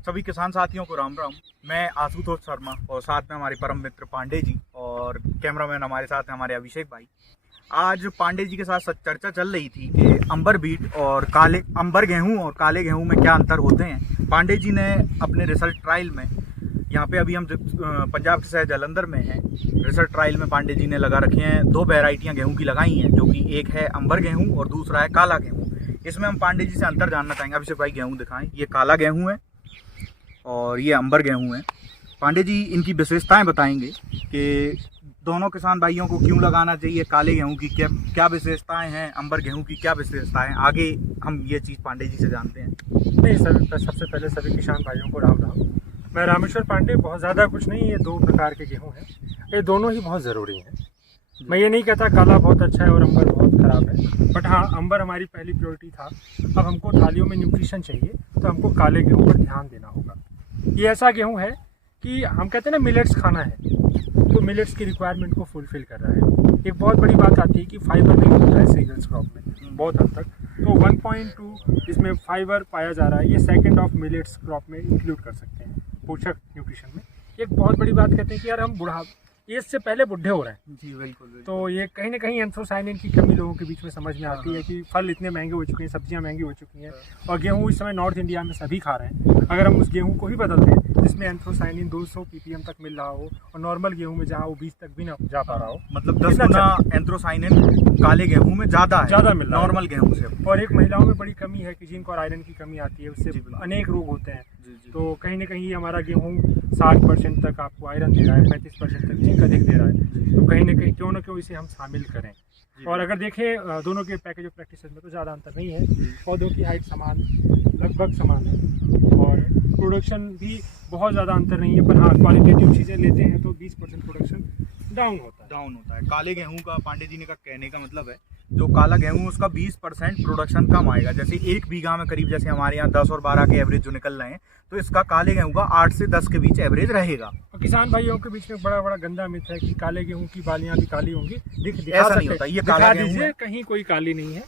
सभी किसान साथियों को राम राम। मैं आशुतोष शर्मा और साथ में हमारे परम मित्र पांडे जी और कैमरामैन हमारे साथ हैं हमारे अभिषेक भाई। आज पांडे जी के साथ चर्चा चल रही थी कि अंबर बीट और अंबर गेहूं और काले गेहूं में क्या अंतर होते हैं। पांडे जी ने अपने रिसर्च ट्रायल में, यहाँ पे अभी हम पंजाब के शहर जालंधर में हैं, रिसर्च ट्रायल में पांडे जी ने लगा रखे हैं 2 वैरायटियाँ गेहूं की लगाई हैं, जो कि एक है अंबर गेहूं और दूसरा है काला गेहूं। इसमें हम पांडे जी से अंतर जानना चाहेंगे। अभिषेक भाई गेहूं दिखाएं। ये काला गेहूं है और ये अंबर गेहूं है। पांडे जी इनकी विशेषताएं बताएंगे कि दोनों किसान भाइयों को क्यों लगाना चाहिए। काले गेहूं की क्या विशेषताएं हैं, अंबर गेहूं की क्या विशेषताएं, आगे हम ये चीज़ पांडे जी से जानते हैं। नहीं सर, सबसे पहले सभी किसान भाइयों को राम राम। मैं रामेश्वर पांडे। बहुत ज़्यादा कुछ नहीं, ये 2 प्रकार के गेहूं हैं, ये दोनों ही बहुत ज़रूरी हैं। मैं ये नहीं कहता काला बहुत अच्छा है और अंबर बहुत ख़राब है, बट हाँ, अंबर हमारी पहली प्रायोरिटी था। अब हमको थालियों में न्यूट्रिशन चाहिए तो हमको काले गेहूं पर ध्यान देना होगा। ये ऐसा गेहूं है कि हम कहते हैं ना मिलेट्स खाना है, तो मिलेट्स की रिक्वायरमेंट को फुलफिल कर रहा है। एक बहुत बड़ी बात आती है कि फाइबर नहीं मिल रहा है सीरियल्स क्रॉप में बहुत हद तक, तो 1.2 इसमें फाइबर पाया जा रहा है। ये सेकंड ऑफ मिलेट्स क्रॉप में इंक्लूड कर सकते हैं पोषक न्यूट्रिशन में। एक बहुत बड़ी बात कहते हैं कि यार हम एज से पहले बुढ़े हो रहे हैं। जी बिल्कुल। तो ये कहीं ना कहीं एंथ्रोसाइनिन की कमी लोगों के बीच में समझ में आती है कि फल इतने महंगे हो चुके हैं, सब्जियां महंगी हो चुकी हैं और गेहूं इस समय नॉर्थ इंडिया में सभी खा रहे हैं। अगर हम उस गेहूं को ही बदल दें जिसमें एंथ्रोसाइनिन 200 ppm तक मिल रहा हो और नॉर्मल गेहूं में जहाँ वो 20 तक भी ना जा पा रहा हो, मतलब 10 गुना एंथ्रोसाइनिन काले गेहूं में ज़्यादा मिल रहा है नॉर्मल गेहूं से। और एक महिलाओं में बड़ी कमी है कि जिंक और आयरन की कमी आती है, उससे अनेक रोग होते हैं। तो कहीं ना कहीं हमारा गेहूं 60% तक आपको आयरन दे रहा है, 35% तक जिंक अधिक दे रहा है। तो कहीं ना कहीं क्यों ना क्यों इसे हम शामिल करें। और अगर देखें दोनों के पैकेज ऑफ प्रैक्टिस में तो ज़्यादा अंतर नहीं है। पौधों की हाइट समान, लगभग समान है और प्रोडक्शन भी बहुत ज़्यादा अंतर नहीं है। पर हाँ, क्वालिटेटिव चीज़ें लेते हैं तो 20% प्रोडक्शन डाउन होता है। काले गेहूं का पांडे जी ने का कहने का मतलब है, जो काला गेहूं उसका 20% प्रोडक्शन कम आएगा। जैसे 1 बीघा में करीब, जैसे हमारे यहाँ 10 और 12 के एवरेज जो निकल रहे हैं, तो इसका काले गेहूं का 8 से 10 के बीच एवरेज रहेगा। और किसान भाइयों के बीच में बड़ा गंदा मिथ है कि काले गेहूं की बालियां भी काली होंगी। ऐसा नहीं होता। ये काला गेहूं है, कहीं कोई काली नहीं है।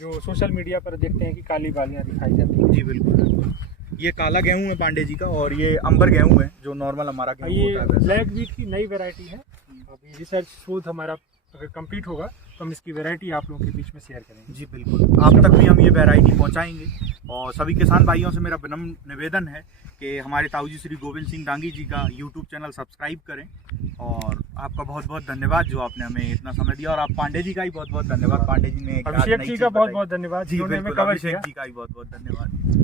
जो सोशल मीडिया पर देखते हैं कि काली बालियां दिखाई जाती हैं। जी बिल्कुल। ये काला गेहूं है पांडे जी का और ये अंबर गेहूं है जो नॉर्मल हमारा गेहूं होता है। ब्लैक व्हीट की नई वैरायटी है। अभी रिसर्च शोध हमारा अगर कंप्लीट होगा तो हम इसकी वैरायटी आप लोगों के बीच में शेयर करेंगे। जी बिल्कुल, आप तक भी हम ये वैरायटी पहुंचाएंगे। और सभी किसान भाइयों से मेरा विनम्र निवेदन है कि हमारे ताऊजी श्री गोविंद सिंह डांगी जी का यूट्यूब चैनल सब्सक्राइब करें। और आपका बहुत बहुत धन्यवाद जो आपने हमें इतना समय दिया, और आप पांडे जी का ही बहुत बहुत धन्यवाद। पांडे जी ने अभिषेक जी का बहुत बहुत धन्यवाद। जी बिल्कुल, अभिषेक जी का ही बहुत बहुत धन्यवाद।